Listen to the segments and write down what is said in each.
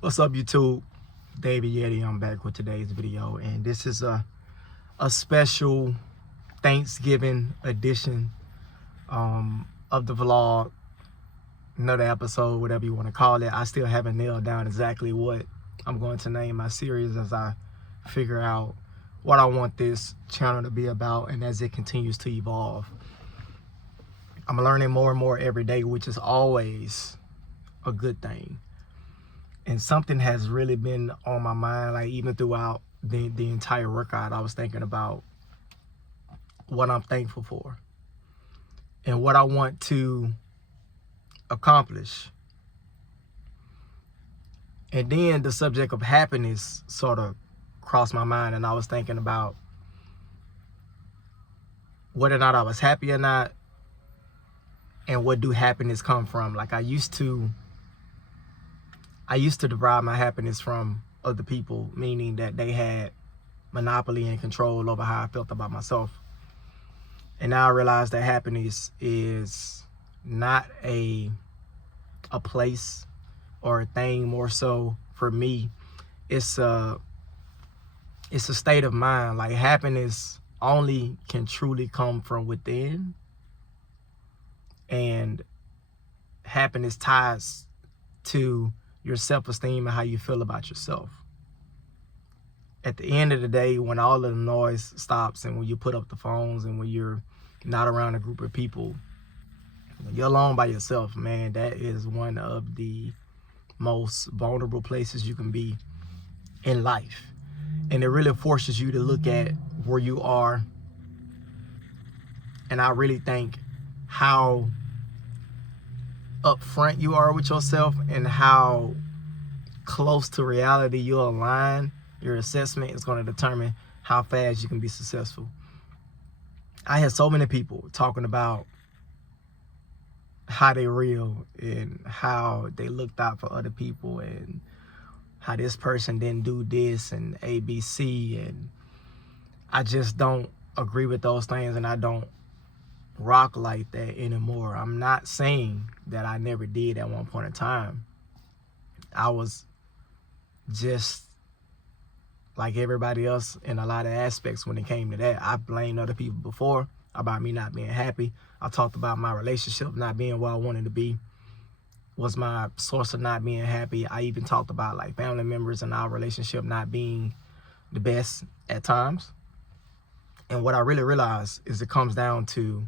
What's up, YouTube? David Yeti. I'm back with today's video, and this is a special Thanksgiving edition of the vlog, another episode, whatever you want to call it. I still haven't nailed down exactly what I'm going to name my series as I figure out what I want this channel to be about, and as it continues to evolve. I'm learning more and more every day, which is always a good thing. And something has really been on my mind, like even throughout the entire workout, I was thinking about what I'm thankful for and what I want to accomplish. And then the subject of happiness sort of crossed my mind, and I was thinking about whether or not I was happy or not, and what do happiness come from. Like I used to derive my happiness from other people, meaning that they had monopoly and control over how I felt about myself. And now I realize that happiness is not a place or a thing. More so for me, it's a state of mind. Like happiness only can truly come from within, and happiness ties to your self-esteem and how you feel about yourself. At the end of the day, when all of the noise stops and when you put up the phones and when you're not around a group of people, when you're alone by yourself, man, that is one of the most vulnerable places you can be in life. And it really forces you to look at where you are. And I really think how upfront you are with yourself and how close to reality you align, your assessment is going to determine how fast you can be successful. I had so many people talking about how they real and how they looked out for other people and how this person didn't do this and ABC, and I just don't agree with those things, and I don't rock like that anymore. I'm not saying that I never did at one point in time. I was just like everybody else in a lot of aspects when it came to that. I blamed other people before about me not being happy. I talked about my relationship not being where I wanted to be, was my source of not being happy. I even talked about like family members and our relationship not being the best at times. And what I really realized is it comes down to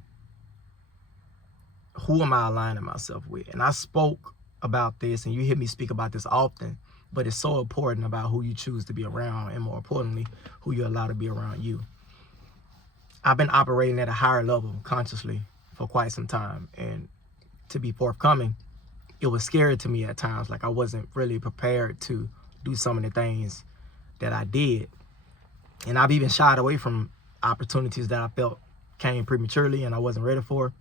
who am I aligning myself with? And I spoke about this, and you hear me speak about this often, but it's so important about who you choose to be around, and more importantly, who you allow to be around you. I've been operating at a higher level consciously for quite some time, and to be forthcoming, it was scary to me at times. Like I wasn't really prepared to do some of the things that I did. And I've even shied away from opportunities that I felt came prematurely and I wasn't ready for.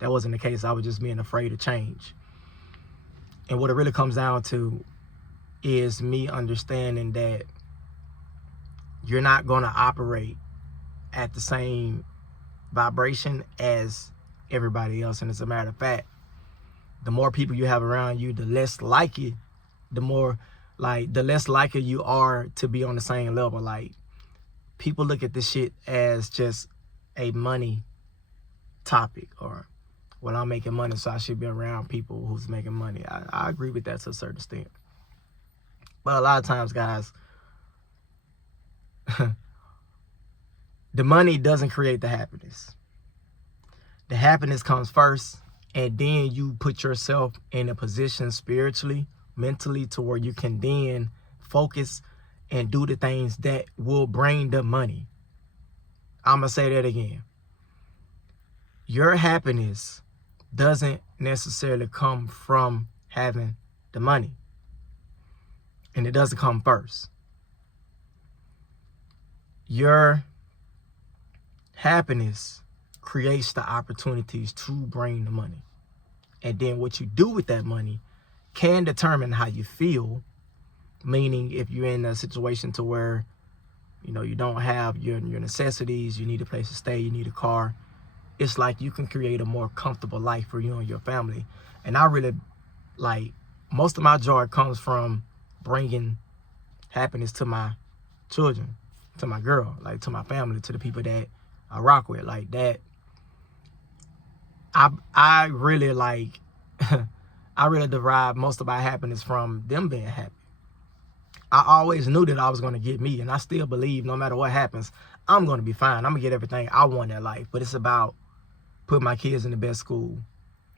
That wasn't the case. I was just being afraid of change. And what it really comes down to is me understanding that you're not going to operate at the same vibration as everybody else. And as a matter of fact, the more people you have around you, the less likely you are to be on the same level. Like people look at this shit as just a money topic, or well, I'm making money, so I should be around people who's making money. I agree with that to a certain extent. But a lot of times, guys, the money doesn't create the happiness. The happiness comes first, and then you put yourself in a position spiritually, mentally, to where you can then focus and do the things that will bring the money. I'm going to say that again. Your happiness doesn't necessarily come from having the money, and it doesn't come first. Your happiness creates the opportunities to bring the money, and then what you do with that money can determine how you feel. Meaning, if you're in a situation to where you don't have your necessities, you need a place to stay, you need a car, it's like you can create a more comfortable life for you and your family. And I really, like, most of my joy comes from bringing happiness to my children, to my girl, like to my family, to the people that I rock with, like that. I really like, I really derive most of my happiness from them being happy. I always knew that I was going to get me, and I still believe no matter what happens, I'm going to be fine. I'm going to get everything I want in life. But it's about putting my kids in the best school,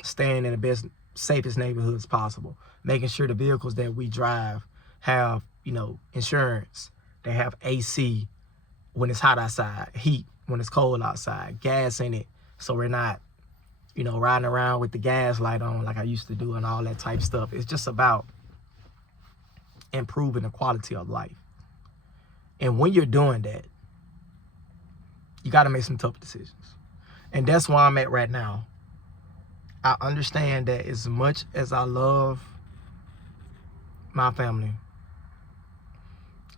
staying in the best, safest neighborhoods possible, making sure the vehicles that we drive have, insurance, they have AC when it's hot outside, heat when it's cold outside, gas in it, so we're not, riding around with the gas light on like I used to do and all that type stuff. It's just about improving the quality of life. And when you're doing that, you got to make some tough decisions. And that's where I'm at right now. I understand that as much as I love my family,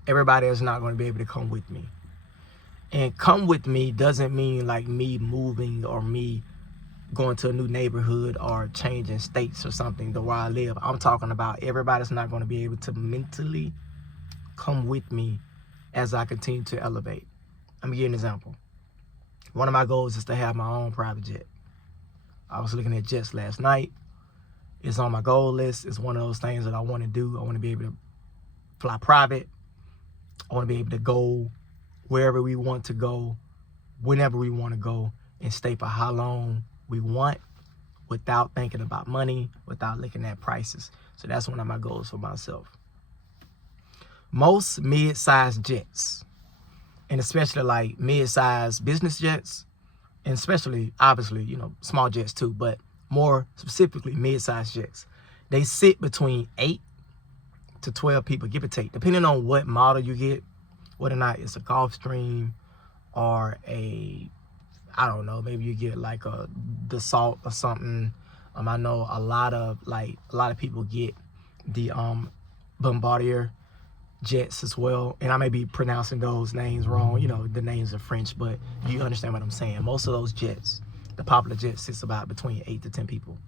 everybody is not going to be able to come with me. And come with me doesn't mean like me moving or me going to a new neighborhood or changing states or something to where I live. I'm talking about everybody's not going to be able to mentally come with me as I continue to elevate. Let me give you an example. One of my goals is to have my own private jet. I was looking at jets last night. It's on my goal list. It's one of those things that I want to do. I want to be able to fly private. I want to be able to go wherever we want to go, whenever we want to go, and stay for how long we want without thinking about money, without looking at prices. So that's one of my goals for myself. Most mid-sized jets, and especially like mid-sized business jets, and especially, obviously, small jets too, but more specifically mid-sized jets, they sit between 8 to 12 people, give or take, depending on what model you get, whether or not it's a Gulfstream or I don't know, maybe you get like a Dassault or something. I know a lot of people get the Bombardier jets as well, and I may be pronouncing those names wrong. The names are French, but you understand what I'm saying. Most of those jets, the popular jets, sits about between 8 to 10 people.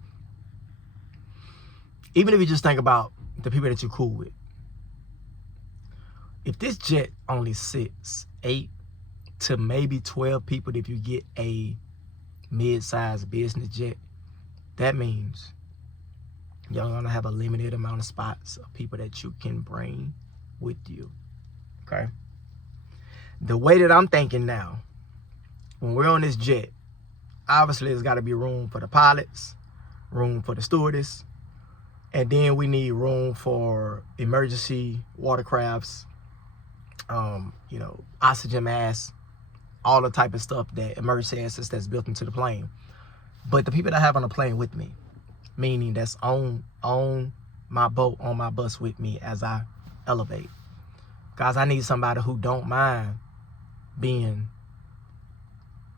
Even if you just think about the people that you're cool with, if this jet only sits 8 to maybe 12 people, if you get a mid-sized business jet, that means you're gonna have a limited amount of spots of people that you can bring with you. Okay? The way that I'm thinking now, when we're on this jet, obviously there's got to be room for the pilots, room for the stewardess, and then we need room for emergency watercrafts, oxygen masks, all the type of stuff that emergency access that's built into the plane. But the people that I have on the plane with me, meaning that's on my boat, on my bus with me as I elevate. Guys, I need somebody who don't mind being,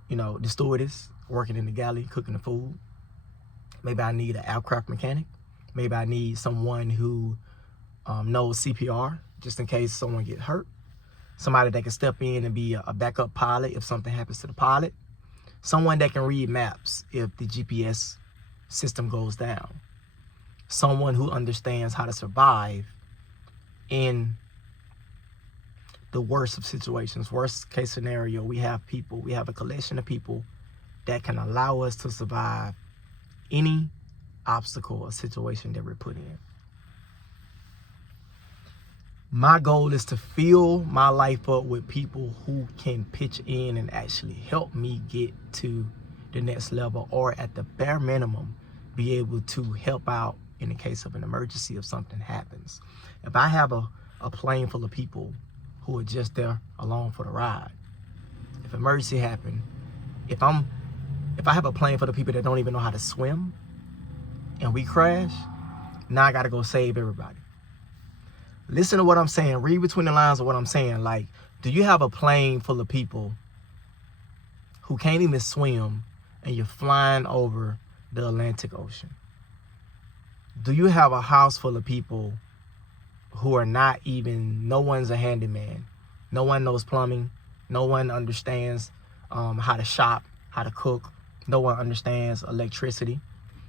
the stewardess, working in the galley, cooking the food. Maybe I need an aircraft mechanic. Maybe I need someone who knows CPR, just in case someone gets hurt. Somebody that can step in and be a backup pilot if something happens to the pilot. Someone that can read maps if the GPS system goes down. Someone who understands how to survive in the worst of situations. Worst case scenario, we have a collection of people that can allow us to survive any obstacle or situation that we're put in. My goal is to fill my life up with people who can pitch in and actually help me get to the next level, or at the bare minimum, be able to help out in the case of an emergency if something happens. If I have a plane full of people who are just there along for the ride, if emergency happen, if I have a plane full of people that don't even know how to swim and we crash, now I gotta go save everybody. Listen to what I'm saying. Read between the lines of what I'm saying. Like, do you have a plane full of people who can't even swim and you're flying over the Atlantic Ocean? Do you have a house full of people who are not even, no one's a handyman, no one knows plumbing, no one understands how to shop, how to cook, no one understands electricity,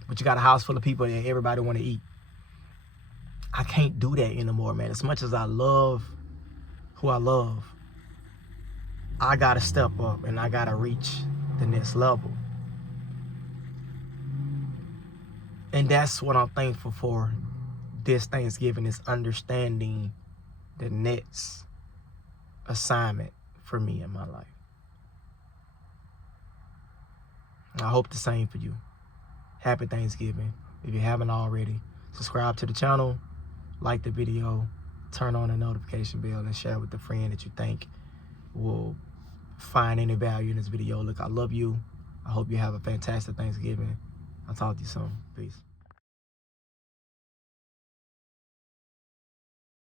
but you got a house full of people that everybody want to eat? I can't do that anymore, man. As much as I love who I love, I gotta step up and I gotta reach the next level. And that's what I'm thankful for this Thanksgiving, is understanding the next assignment for me in my life. I hope the same for you. Happy Thanksgiving. If you haven't already, subscribe to the channel, like the video, turn on the notification bell, and share with a friend that you think will find any value in this video. Look, I love you. I hope you have a fantastic Thanksgiving. I'll talk to you soon. Peace.